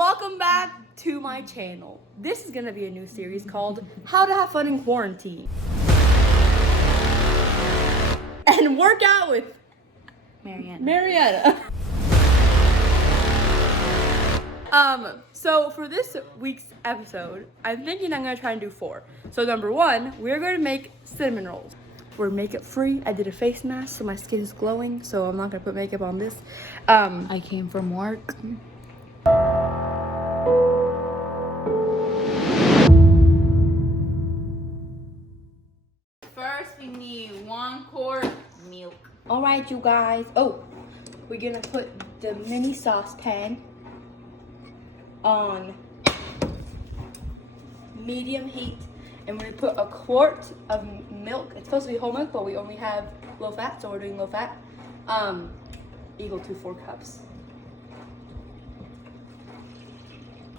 welcome back to my channel. This is gonna be a new series called How to Have Fun in Quarantine. And work out with Marietta. So for this week's episode, I'm thinking I'm gonna try and do 4. So number 1, we're gonna make cinnamon rolls. We're makeup free. I did a face mask so my skin is glowing, so I'm not gonna put makeup on this. I came from work. First, we need 1 quart milk. All right, you guys. Oh, we're gonna put the mini saucepan on medium heat, and we're gonna put a quart of milk. It's supposed to be whole milk, but we only have low fat, so we're doing low fat. Equal to 4 cups.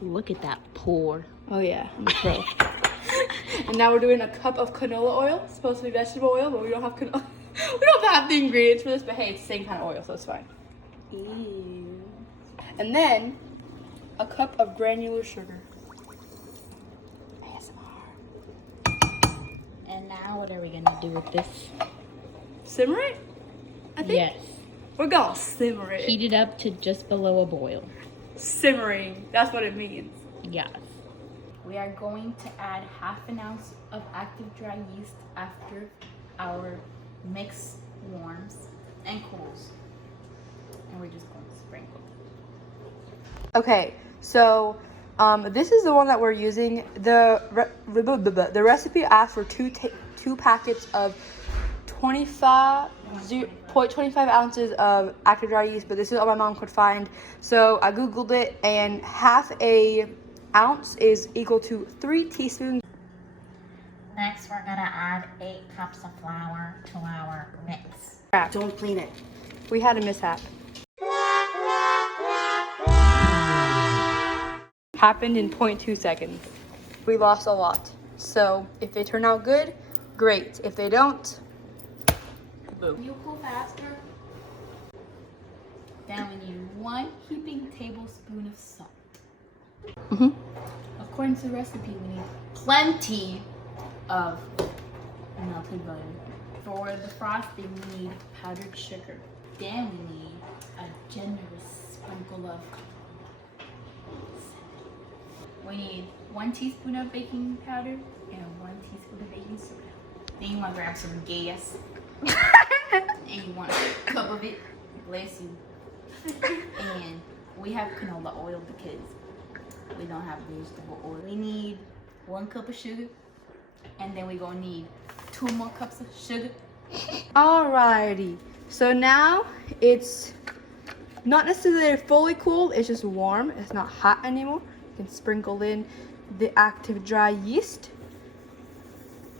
Look at that pour. Oh yeah, I'm a pro. And now we're doing a cup of canola oil. It's supposed to be vegetable oil, but we don't have canola. We don't have the ingredients for this, but hey, it's the same kind of oil, so it's fine. Ew. And then a cup of granular sugar. ASMR. And now what are we gonna do with this? Simmer it? I think. Yes. We're gonna simmer it. Heat it up to just below a boil. Simmering. That's what it means. Yes. We are going to add 1/2 ounce of active dry yeast after our mix warms and cools. And we're just going to sprinkle. Okay, so this is the one that we're using. The recipe asks for two packets of 0.25 ounces of active dry yeast, but this is all my mom could find. So I googled it, and 1/2 ounce is equal to 3 teaspoons. Next, we're gonna add 8 cups of flour to our mix. Crap. Don't clean it. We had a mishap. Happened in 0.2 seconds. We lost a lot. So if they turn out good, great. If they don't, boom. You go faster. Then we need 1 heaping tablespoon of salt. According to the recipe, we need plenty of melted butter. For the frosting, we need powdered sugar. Then we need a generous sprinkle of cinnamon. We need 1 teaspoon of baking powder and 1 teaspoon of baking soda. Then you want to grab some gas. And you want a cup of it. Bless you. And we have canola oil because we don't have vegetable oil. We need 1 cup of sugar, and then we're gonna need 2 more cups of sugar. Alrighty. So now it's not necessarily fully cool, it's just warm. It's not hot anymore. You can sprinkle in the active dry yeast.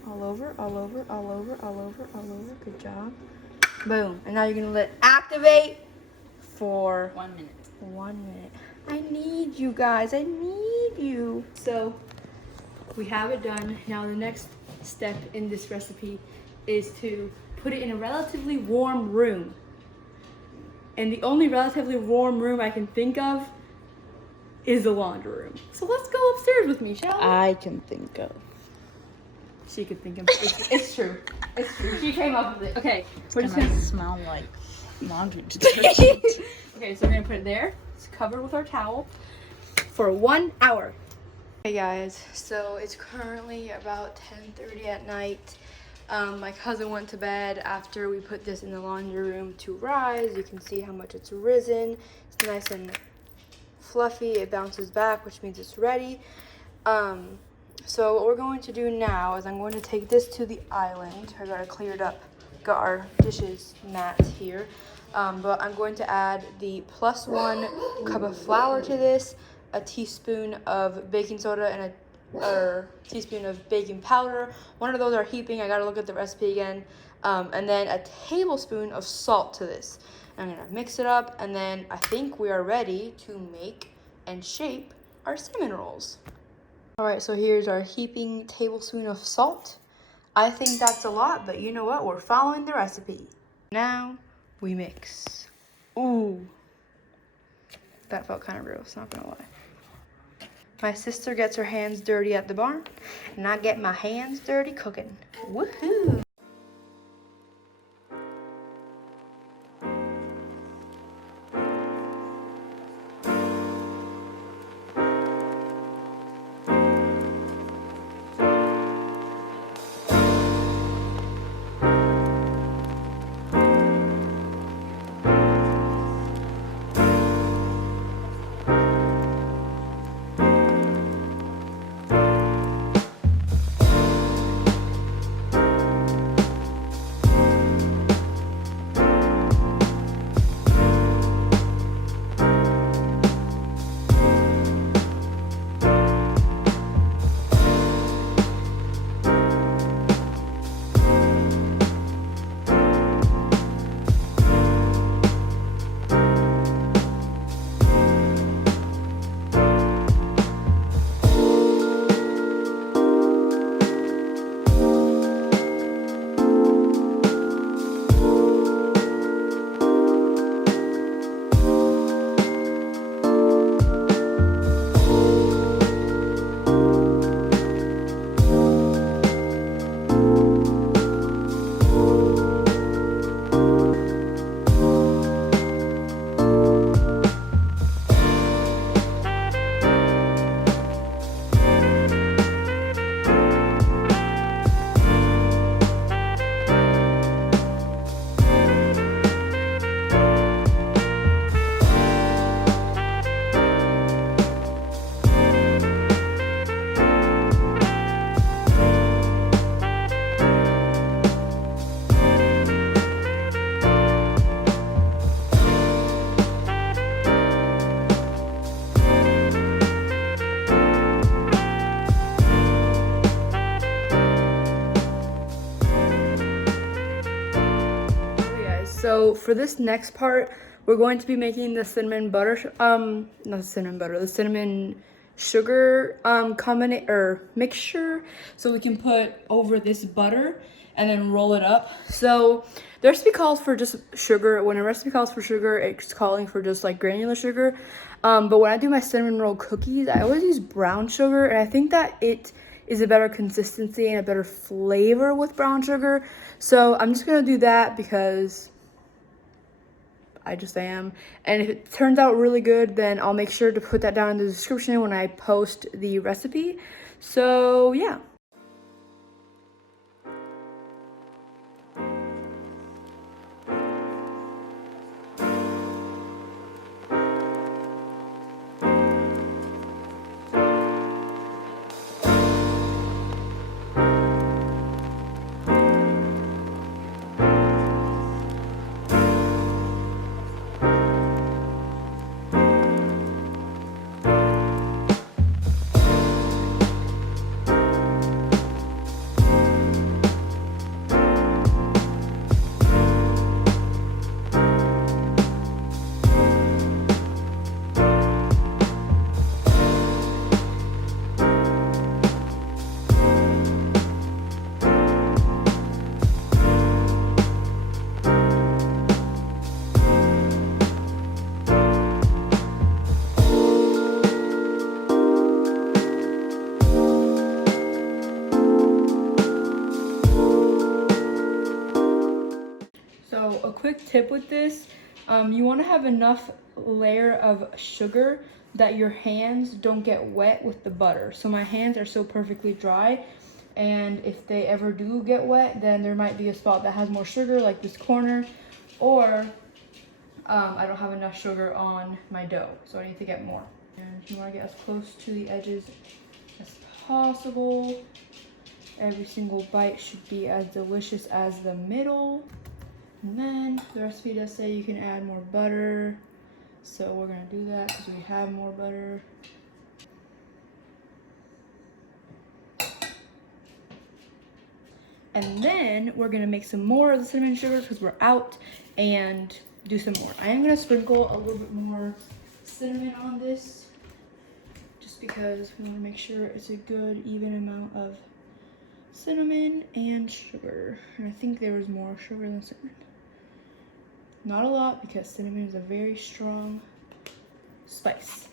All over, all over, all over, all over, all over. Good job. Boom. And now you're gonna let it activate for 1 minute. 1 minute. I need you guys. I need you. So we have it done. Now the next step in this recipe is to put it in a relatively warm room. And the only relatively warm room I can think of is the laundry room. So let's go upstairs with me, shall we? I can think of. She could think of it. It's true. It's true. She came up with it. Okay. We're just Gonna gonna smell like laundry detergent. Okay, so we're gonna put it there. It's covered with our towel for 1 hour. Hey guys, so it's currently about 10:30 at night. My cousin went to bed after we put this in the laundry room to rise. You can see how much it's risen. It's nice and fluffy. It bounces back, which means it's ready. So what we're going to do now is I'm going to take this to the island. I got it cleared up. Got our dishes mat here. But I'm going to add the +1 cup of flour to this, a teaspoon of baking soda, and a teaspoon of baking powder. One of those are heaping. I gotta look at the recipe again. And then a tablespoon of salt to this. I'm gonna mix it up, and then I think we are ready to make and shape our cinnamon rolls. All right, so here's our heaping tablespoon of salt. I think that's a lot, but you know what? We're following the recipe. Now we mix. Ooh, that felt kind of gross, not gonna lie. My sister gets her hands dirty at the barn, and I get my hands dirty cooking. Woohoo! So for this next part, we're going to be making the cinnamon butter, not the cinnamon butter, the cinnamon sugar mixture, so we can put over this butter and then roll it up. So the recipe calls for just sugar. When a recipe calls for sugar, it's calling for just like granular sugar. But when I do my cinnamon roll cookies, I always use brown sugar, and I think that it is a better consistency and a better flavor with brown sugar. So I'm just gonna do that because I just am. And if it turns out really good, then I'll make sure to put that down in the description when I post the recipe. So yeah. So a quick tip with this, you want to have enough layer of sugar that your hands don't get wet with the butter. So my hands are so perfectly dry, and if they ever do get wet, then there might be a spot that has more sugar, like this corner, or I don't have enough sugar on my dough, so I need to get more. And you want to get as close to the edges as possible. Every single bite should be as delicious as the middle. And then the recipe does say you can add more butter, so we're gonna do that because we have more butter. And then we're gonna make some more of the cinnamon sugar because we're out, and do some more. I am gonna sprinkle a little bit more cinnamon on this just because we want to make sure it's a good even amount of cinnamon and sugar. And I think there was more sugar than cinnamon. Not a lot, because cinnamon is a very strong spice.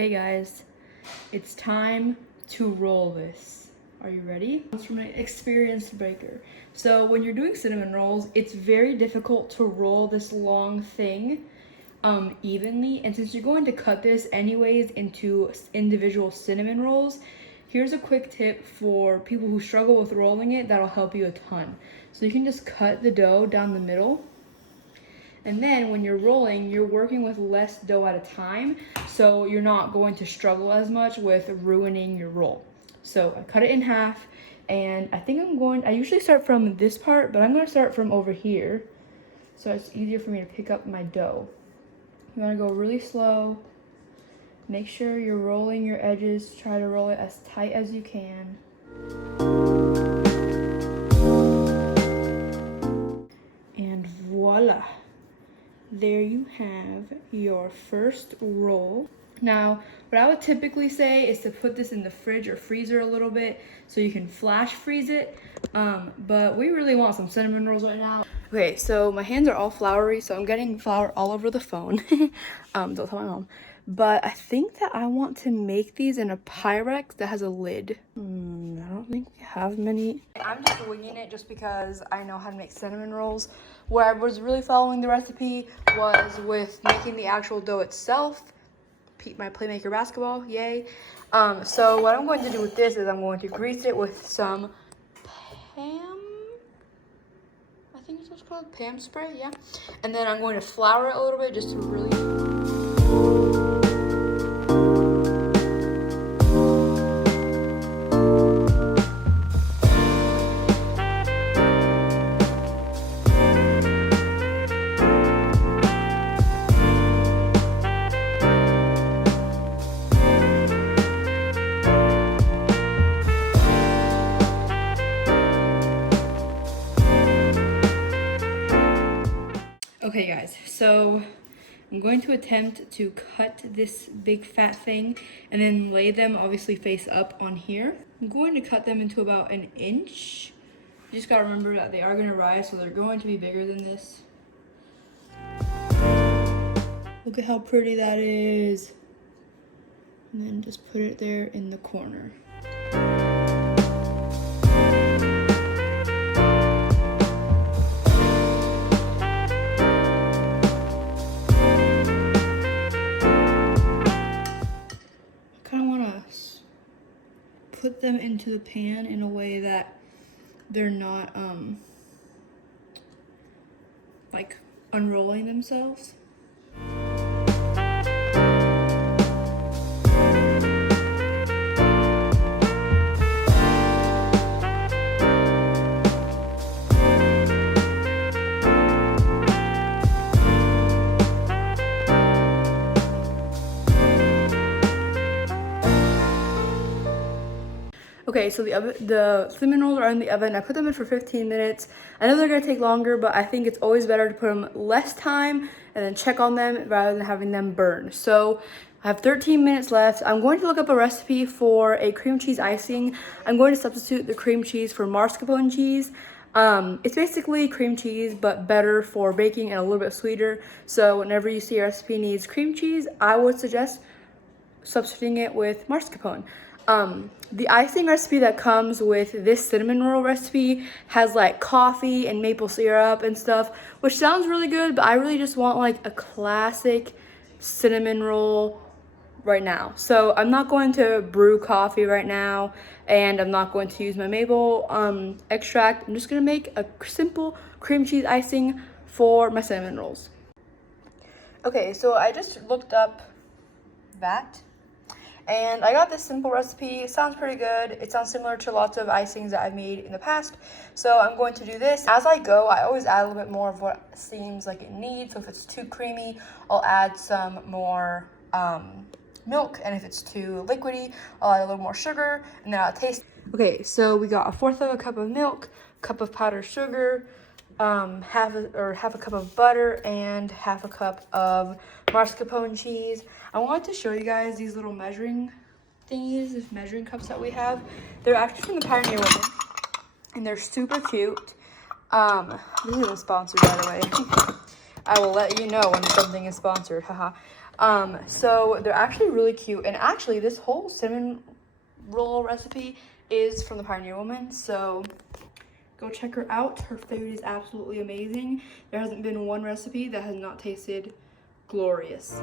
Okay guys, it's time to roll this. Are you ready? It's from an experienced baker. So when you're doing cinnamon rolls, it's very difficult to roll this long thing evenly. And since you're going to cut this anyways into individual cinnamon rolls, here's a quick tip for people who struggle with rolling it that'll help you a ton. So you can just cut the dough down the middle. And then when you're rolling, you're working with less dough at a time, so you're not going to struggle as much with ruining your roll. So I cut it in half, and I usually start from this part, but I'm gonna start from over here, so it's easier for me to pick up my dough. You wanna go really slow. Make sure you're rolling your edges. Try to roll it as tight as you can. And voila. There you have your first roll. Now, what I would typically say is to put this in the fridge or freezer a little bit so you can flash freeze it. But we really want some cinnamon rolls right now. Okay, so my hands are all floury, so I'm getting flour all over the phone. Don't tell my mom. But I think that I want to make these in a Pyrex that has a lid. I don't think we have many. I'm just winging it just because I know how to make cinnamon rolls. Where I was really following the recipe was with making the actual dough itself. My Playmaker basketball, yay. So what I'm going to do with this is I'm going to grease it with some Pam, I think it's what's called, Pam spray, yeah. And then I'm going to flour it a little bit just to really... Okay guys, so I'm going to attempt to cut this big fat thing and then lay them obviously face up on here. I'm going to cut them into about 1 inch. You just gotta remember that they are gonna rise, so they're going to be bigger than this. Look at how pretty that is. And then just put it there in the corner. Put them into the pan in a way that they're not like unrolling themselves. Okay, so the cinnamon rolls are in the oven. I put them in for 15 minutes. I know they're gonna take longer, but I think it's always better to put them less time and then check on them rather than having them burn. So I have 13 minutes left. I'm going to look up a recipe for a cream cheese icing. I'm going to substitute the cream cheese for mascarpone cheese. It's basically cream cheese, but better for baking and a little bit sweeter. So whenever you see a recipe needs cream cheese, I would suggest substituting it with mascarpone. The icing recipe that comes with this cinnamon roll recipe has like coffee and maple syrup and stuff, which sounds really good, but I really just want like a classic cinnamon roll right now. So I'm not going to brew coffee right now, and I'm not going to use my maple extract. I'm just gonna make a simple cream cheese icing for my cinnamon rolls. Okay, so I just looked up that. And I got this simple recipe. It sounds pretty good. It sounds similar to lots of icings that I've made in the past. So I'm going to do this. As I go, I always add a little bit more of what seems like it needs. So if it's too creamy, I'll add some more milk. And if it's too liquidy, I'll add a little more sugar. And then I'll taste. Okay, so we got 1/4 of a cup of milk, cup of powdered sugar, half a cup of butter, and 1/2 cup of mascarpone cheese. I wanted to show you guys these little measuring thingies, these measuring cups that we have. They're actually from the Pioneer Women, and they're super cute. This isn't sponsored, by the way. I will let you know when something is sponsored, haha. So they're actually really cute. And actually, this whole cinnamon roll recipe is from the Pioneer Woman. So go check her out. Her food is absolutely amazing. There hasn't been one recipe that has not tasted glorious.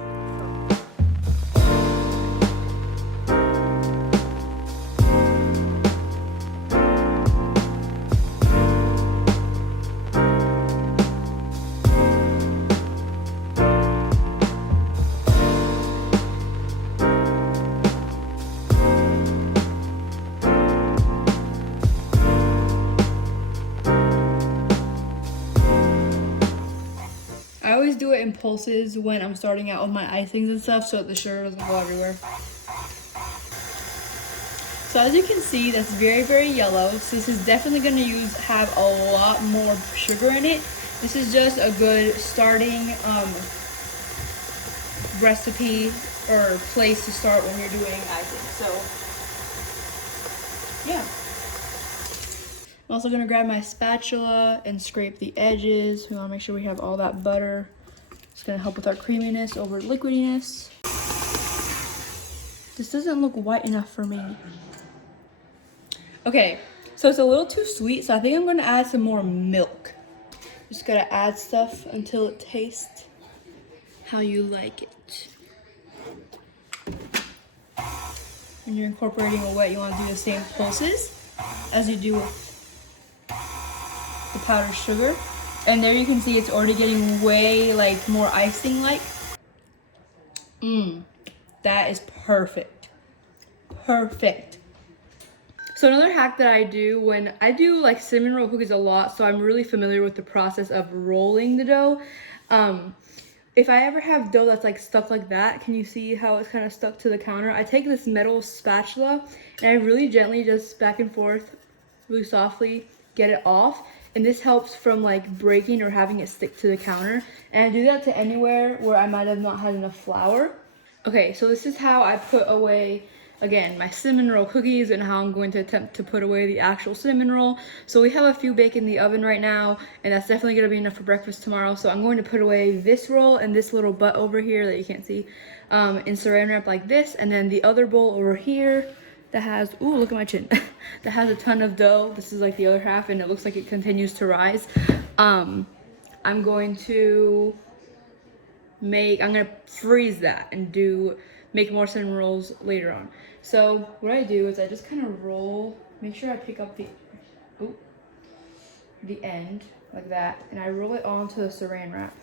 I always do it in pulses when I'm starting out with my icings and stuff so that the sugar doesn't go everywhere. So as you can see, that's very, very yellow. So this is definitely going to have a lot more sugar in it. This is just a good starting recipe or place to start when you're doing icing. So yeah. I'm also gonna grab my spatula and scrape the edges. We wanna make sure we have all that butter. It's gonna help with our creaminess over liquidiness. This doesn't look white enough for me. Okay, so it's a little too sweet, so I think I'm gonna add some more milk. Just gotta add stuff until it tastes how you like it. When you're incorporating a wet, you wanna do the same pulses as you do with the powdered sugar. And there you can see it's already getting way like more icing like. That is perfect. Perfect. So another hack that I do when I do like cinnamon roll cookies a lot, so I'm really familiar with the process of rolling the dough. If I ever have dough that's like stuck like that, can you see how it's kind of stuck to the counter? I take this metal spatula and I really gently just back and forth, really softly get it off. And this helps from like breaking or having it stick to the counter. And I do that to anywhere where I might have not had enough flour. Okay, so this is how I put away, again, my cinnamon roll cookies and how I'm going to attempt to put away the actual cinnamon roll. So we have a few baked in the oven right now, and that's definitely gonna be enough for breakfast tomorrow. So I'm going to put away this roll and this little butt over here that you can't see in saran wrap like this. And then the other bowl over here that has, ooh, look at my chin, that has a ton of dough. This is like the other half and it looks like it continues to rise. I'm going to freeze that and make more cinnamon rolls later on. So what I do is I just kind of roll, make sure I pick up the end like that, and I roll it onto the saran wrap.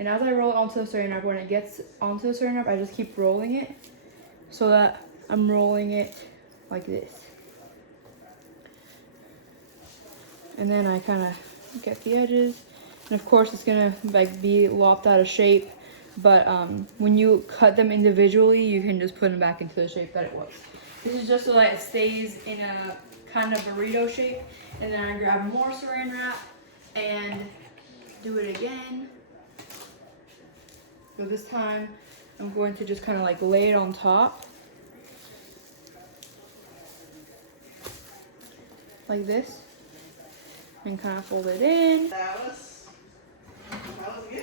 And as I roll it onto the saran wrap, when it gets onto the saran wrap, I just keep rolling it so that I'm rolling it like this. And then I kind of get the edges. And of course it's gonna like be lopped out of shape, but when you cut them individually, you can just put them back into the shape that it was. This is just so that it stays in a kind of burrito shape. And then I grab more saran wrap and do it again. So this time I'm going to just kind of like lay it on top. Like this. And kind of fold it in. That was good.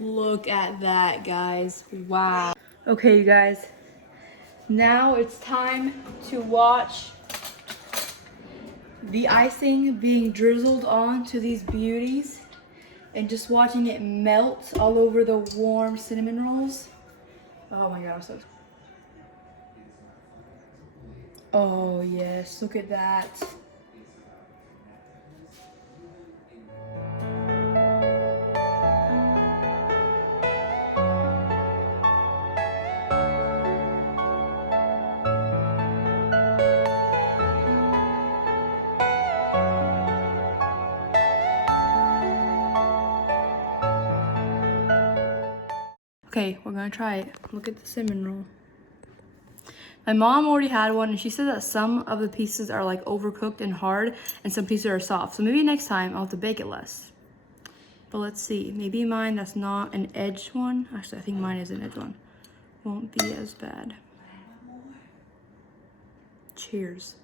Look at that, guys. Wow. Okay, you guys. Now it's time to watch the icing being drizzled onto these beauties and just watching it melt all over the warm cinnamon rolls. Oh my god, I'm so excited. Oh yes, look at that. Okay, we're gonna try it. Look at the cinnamon roll. My mom already had one and she said that some of the pieces are like overcooked and hard and some pieces are soft. So maybe next time I'll have to bake it less. But let's see, maybe mine that's not an edge one. Actually, I think mine is an edge one. Won't be as bad. Cheers.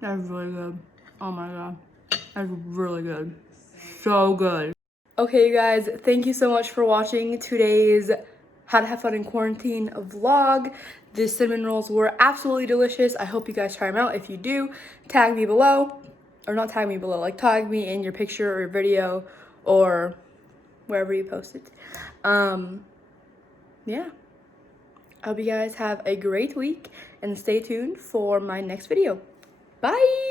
That's really good. Oh my god. That's really good. So good. Okay, you guys, thank you so much for watching today's How to Have Fun in Quarantine vlog. The cinnamon rolls were absolutely delicious. I hope you guys try them out. If you do, tag me below. Or not tag me below, like tag me in your picture or your video or wherever you post it. Yeah. I hope you guys have a great week and stay tuned for my next video. Bye!